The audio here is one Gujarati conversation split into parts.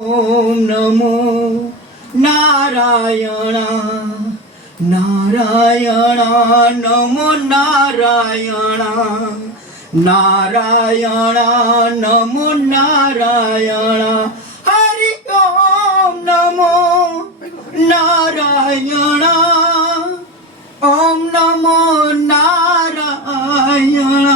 ઓમ નમો નારાયણ નારાયણ નમો નારાયણ નારાયણ નમો નારાયણ હરિ ઓમ નમો નારાયણ ઓમ નમો નારાયણ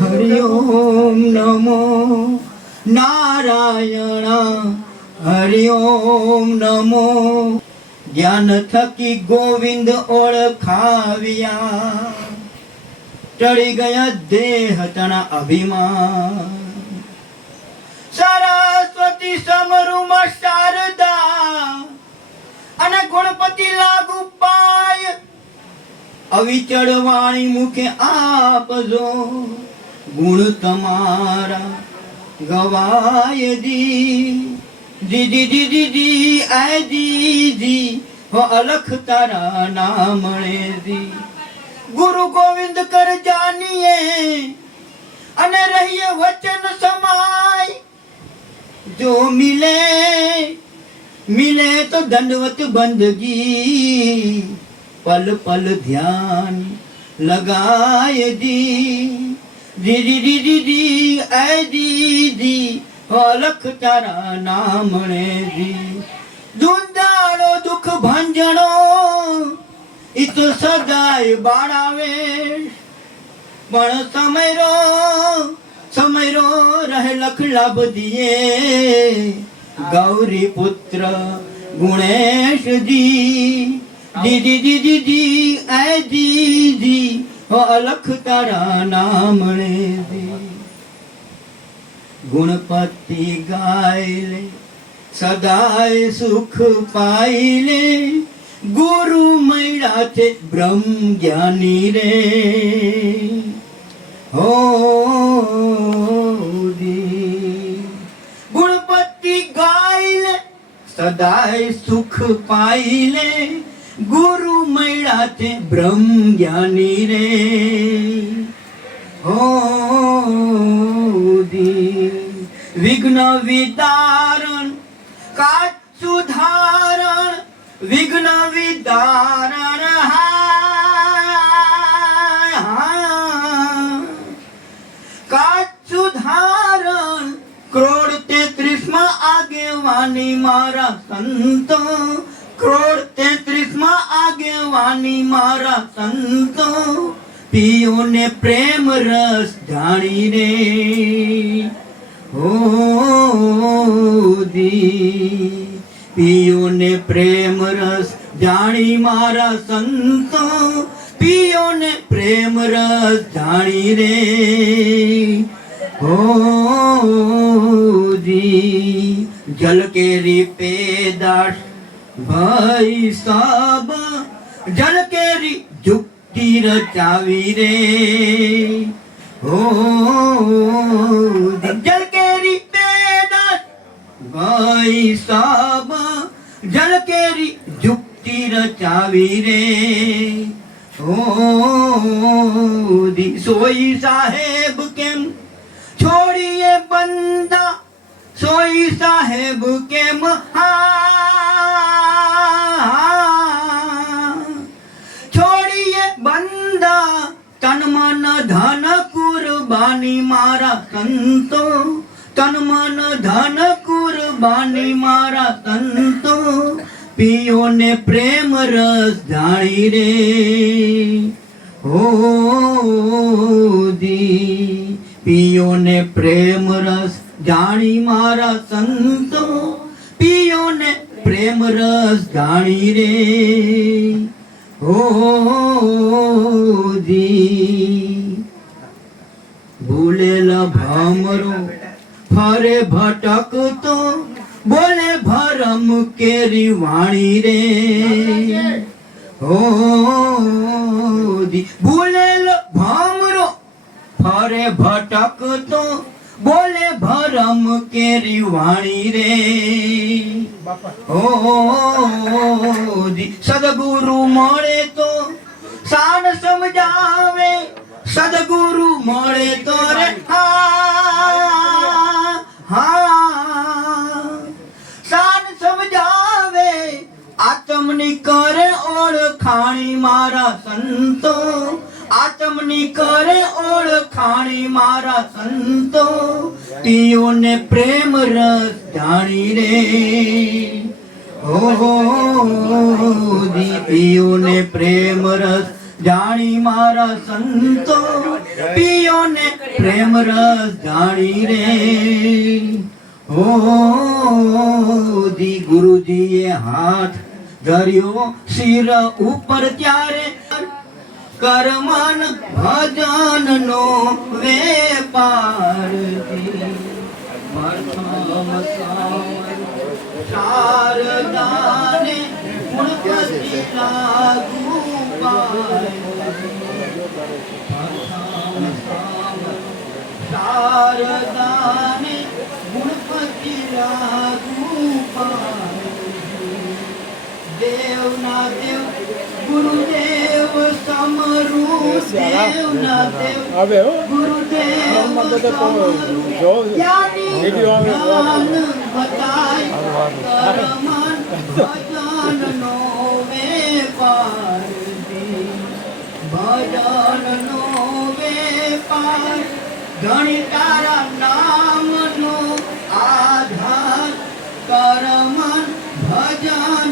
હરિ ઓમ નમો નારાયણ હરિ ઓમ નમો જ્ઞાન થકી ગોવિંદ ઓળખાવ્યા ટળી ગયા દેહ તણા અભિમાન સરસ્વતી સમરૂમાં શારદા અને ગણપતિ લાગુ પાય અવિચળ વાણી મુખે આપજો ગુણ તમારા ગવાય દી આ દી હો અલખ તારા નામણે દી ગુરુ ગોવિંદ કર જાનીએ અને રહીએ વચન સમાય જો મિલે મિલે તો દંડવત બંદગી પલ પલ ધ્યાન લગાય દી આ દી અલખ તારા નામણે દી દુંદાળો દુઃખ ભાંજણો ઈ તો સદાય બાળાવે પણ સમયરો રહે લખ લાભ દિયે ગૌરી પુત્ર ગુણેશ દી આ દી અલખ તારા નામણે દી ગુણપતિ ગાયલે સદાય સુખ પાઈલે ગુરુ મળ્યા છે બ્રહ્મ જ્ઞાની રે હો ગુણપતિ ગાયલે સદાય સુખ પાઈલે ગુરુ મળ્યા છે બ્રહ્મ જ્ઞાની રે હો વિઘ્ન વિદારણ કાચ સુધારણ વિઘ્ન વિદારણ કાચ સુધારણ ક્રોડ 33 માં આગેવાની મારા સંતો ક્રોડ 33 માં આગેવાની મારા સંતો પિયોને પ્રેમ રસ જાણી રે હો પિયોને પ્રેમ રસ જાણી મારા સંતો પિયોને પ્રેમ રસ જાણી રે હો જલ કેરી પેદાશ ભાઈ સાબ જલ કેરી જુક્તિ રચાવી રે હો જલ કેરી પેદાશ ભાઈ સાબ જલ કેરી જુક્તિ રચાવી રે હો સોઈ સાહેબ કેમ છોડીએ બંદા સોઈ સાહેબ કેમ છોડીએ બંદા તન મન ધન કુરબાની મારા સંતો તન મન ધન કુરબાની મારા સંતો પિયોને પ્રેમ રસ જાણી રે હો પિયોને પ્રેમ રસ જાણી મારા સંતો પિયોને પ્રેમ રસ જાણી રે હો ભૂલેલા ભામરો ફરે ભટકતો બોલે ભરમ કેરી વાણી રે હો ભૂલેલો ભામરો ફરે ભટકતો બોલે ભરમ કેરી વાણી રે હો સદગુરુ મળે તો સાન સમજાવે સદગુરુ મળે તો રે હા આત્મની કરે ઓળખાણી મારા સંતો, આત્મની કરે ઓળખાણી મારા સંતો, પીઓને પ્રેમ રસ જાણી રે, ઓહો પીઓને પ્રેમ રસ જાણી મારા સંતો, પીઓને પ્રેમ રસ જાણી રે, ઓહો ગુરુજીએ હાથ ધર્યો શિર ઉપર ત્યારે, કર્મન ભજન નો વેપાર, શારદાને ગુણપતિ લાગુ શારદાને ગુણપતિ લાગુ દેવના દેવ ગુરુદેવ સમરૂ, દેવના દેવ ગુરુદેવ સમરૂ, જ્ઞાની જ્ઞાન બતાય, કર્મન ભજન નો વેપાર, ભજન નો વેપાર, ધણી તારા નામનો આધાર, કર્મન ભજન